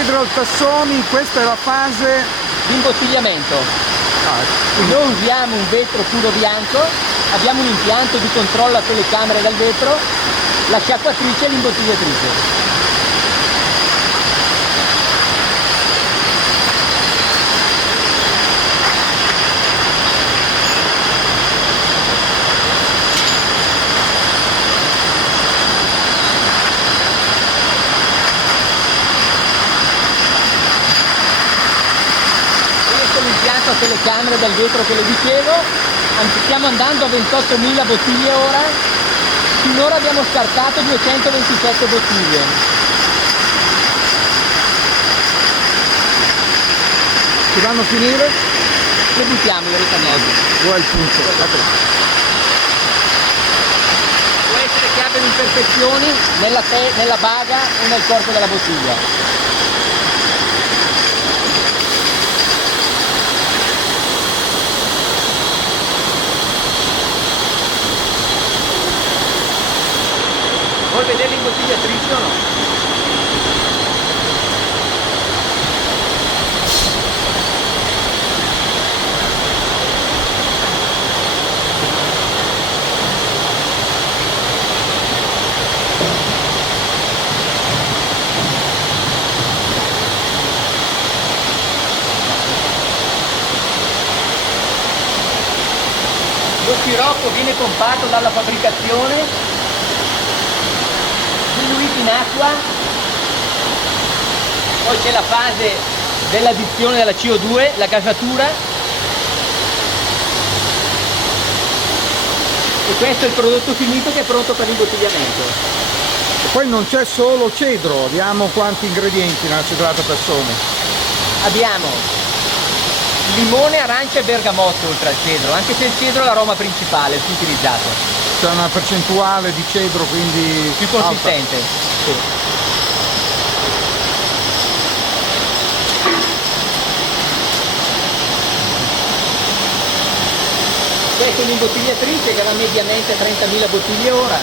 Cedro Altassoni, questa è la fase di imbottigliamento. quindi Noi usiamo un vetro puro bianco, abbiamo un impianto di controllo a telecamere dal vetro, la sciacquatrice e l'imbottigliatrice. L'impianto a telecamere del vetro che le dicevo, stiamo andando a 28.000 bottiglie ora, finora abbiamo scartato 227 bottiglie. si vanno a finire? Le buttiamo le ricamogli. Dove è il punto? Può essere che abbiano imperfezioni nella baga o nel corpo della bottiglia. Vuoi vedere l'imbottigliatrice o no? Lo sciroppo viene pompato dalla fabbricazione, diluito in acqua, poi c'è la fase dell'addizione della CO2, la gasatura, e questo è il prodotto finito che è pronto per l'imbottigliamento. E poi non c'è solo cedro, abbiamo quanti ingredienti nella cedrata Tassoni? Abbiamo limone, arancia e bergamotto oltre al cedro, anche se il cedro è l'aroma principale, il più utilizzato. C'è una percentuale di cedro quindi Più consistente. Sì. Questa è un'imbottigliatrice che va mediamente a 30.000 bottiglie ora.